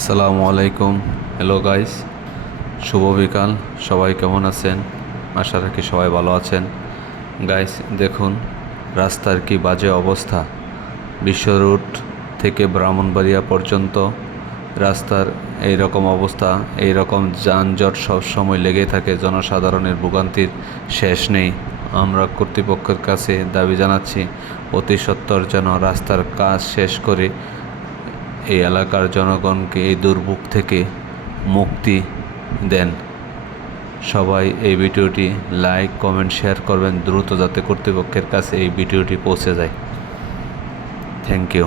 আসসালামু আলাইকুম। Hello guys, শুভ বিকাল। সবাই কেমন আছেন? আশা রাখি সবাই ভালো আছেন। গাইস দেখুন রাস্তার কি বাজে অবস্থা। বিশ্ব রোড থেকে ব্রাহ্মণবাড়িয়া পর্যন্ত রাস্তার এই রকম অবস্থা, এই রকম যানজট সব সময় লেগে থাকে। জনসাধারণের ভোগান্তির শেষ নেই। আমরা কর্তৃপক্ষের কাছে দাবি জানাচ্ছি অতি সত্বর যেন রাস্তার কাজ শেষ করে এই এলাকার জনগণকে এই দুর্ভোগ থেকে মুক্তি দেন। সবাই এই ভিডিওটি লাইক কমেন্ট শেয়ার করবেন দ্রুত, যাতে কর্তৃপক্ষের কাছে এই ভিডিওটি পৌঁছে যায়। Thank you.